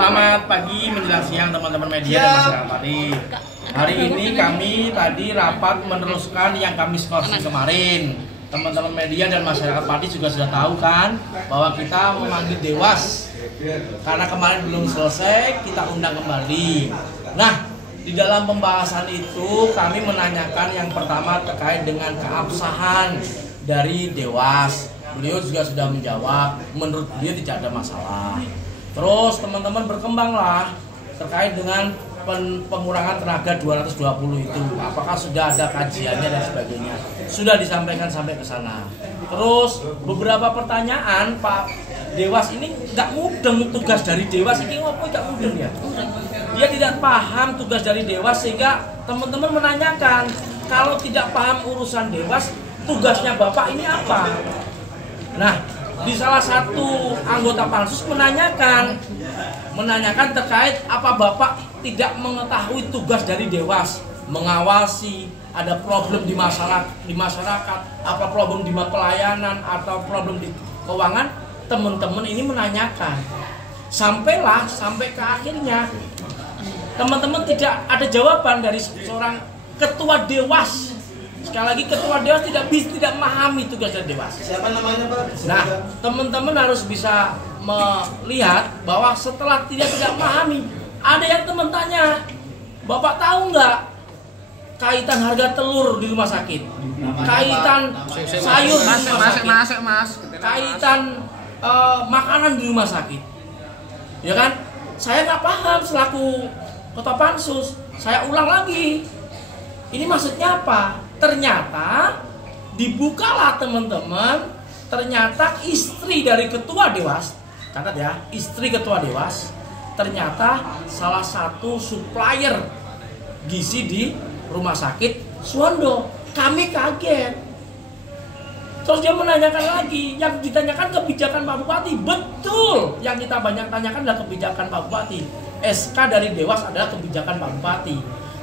Selamat pagi menjelang siang teman-teman media dan masyarakat tadi. Hari ini kami tadi rapat meneruskan yang kami skorsing kemarin. Teman-teman media dan masyarakat Pati juga sudah tahu kan bahwa kita memanggil Dewas karena kemarin belum selesai, kita undang kembali. Nah, di dalam pembahasan itu kami menanyakan yang pertama terkait dengan keabsahan dari Dewas. Beliau juga sudah menjawab, menurut dia tidak ada masalah. Terus teman-teman berkembanglah terkait dengan pengurangan tenaga 220 itu. Apakah sudah ada kajiannya dan sebagainya? Sudah disampaikan sampai ke sana. Terus beberapa pertanyaan, Pak Dewas ini nggak mudeng tugas dari Dewas ini ngopo nggak mudeng ya? Dia tidak paham tugas dari Dewas sehingga teman-teman menanyakan kalau tidak paham urusan Dewas, tugasnya Bapak ini apa? Nah, di salah satu anggota pansus menanyakan terkait apa Bapak tidak mengetahui tugas dari Dewas, mengawasi ada problem di masyarakat, apa problem di pelayanan atau problem di keuangan. Teman-teman ini menanyakan sampai ke akhirnya teman-teman tidak ada jawaban dari seorang ketua Dewas. Sekali lagi ketua Dewas tidak memahami tugas dari Dewas. Siapa namanya, Pak? Nah, teman-teman harus bisa melihat bahwa setelah tidak memahami, ada yang teman tanya, Bapak tahu nggak kaitan harga telur di rumah sakit, kaitan sayur di rumah sakit, kaitan makanan di rumah sakit, ya kan? Saya nggak paham selaku ketua pansus. Saya ulang lagi, ini maksudnya apa? Ternyata dibukalah teman-teman, ternyata istri dari ketua Dewas, catat ya, istri ketua Dewas, ternyata salah satu supplier gizi di rumah sakit Suwondo. Kami kaget. Terus dia menanyakan lagi, yang ditanyakan kebijakan Pak Bupati. Betul, yang kita banyak tanyakan adalah kebijakan Pak Bupati. SK dari Dewas adalah kebijakan Pak Bupati.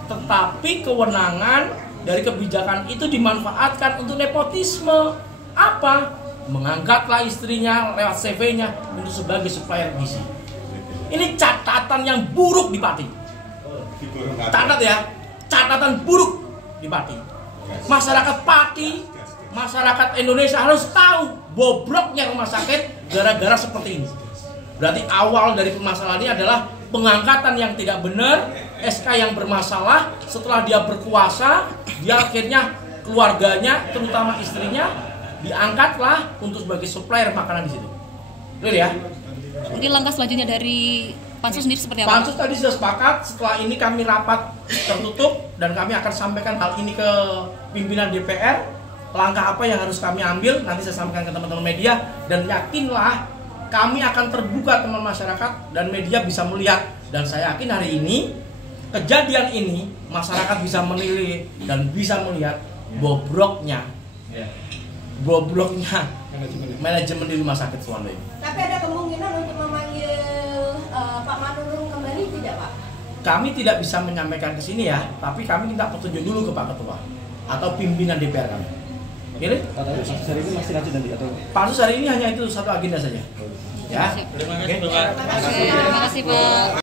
Tetapi kewenangan dari kebijakan itu dimanfaatkan untuk nepotisme. Apa? Mengangkatlah istrinya lewat CV-nya untuk sebagai supplier gizi. Ini catatan yang buruk di Pati. Catat ya, catatan buruk di Pati. Masyarakat Pati, masyarakat Indonesia harus tahu bobroknya rumah sakit gara-gara seperti ini. Berarti awal dari permasalahan ini adalah pengangkatan yang tidak benar, SK yang bermasalah. Setelah dia berkuasa, dia akhirnya keluarganya, terutama istrinya, diangkatlah untuk sebagai supplier makanan di situ. Betul ya? Mungkin langkah selanjutnya dari pansus sendiri seperti apa? Pansus tadi sudah sepakat. Setelah ini kami rapat tertutup dan kami akan sampaikan hal ini ke pimpinan DPR. Langkah apa yang harus kami ambil nanti saya sampaikan ke teman-teman media, dan yakinlah kami akan terbuka teman masyarakat dan media bisa melihat. Dan saya yakin hari ini kejadian ini masyarakat bisa menilai dan bisa melihat bobroknya manajemen di rumah sakit Suwondo ini. Tapi ada kemungkinan untuk memanggil Pak Manurung kembali tidak, Pak? Kami tidak bisa menyampaikan ke sini ya, tapi kami minta petunjuk dulu ke Pak Ketua atau pimpinan DPR kami. Gini? Pansus hari ini masih lanjut nanti atau? Pansus hari ini hanya itu satu agenda saja. Ya. Terima kasih Pak.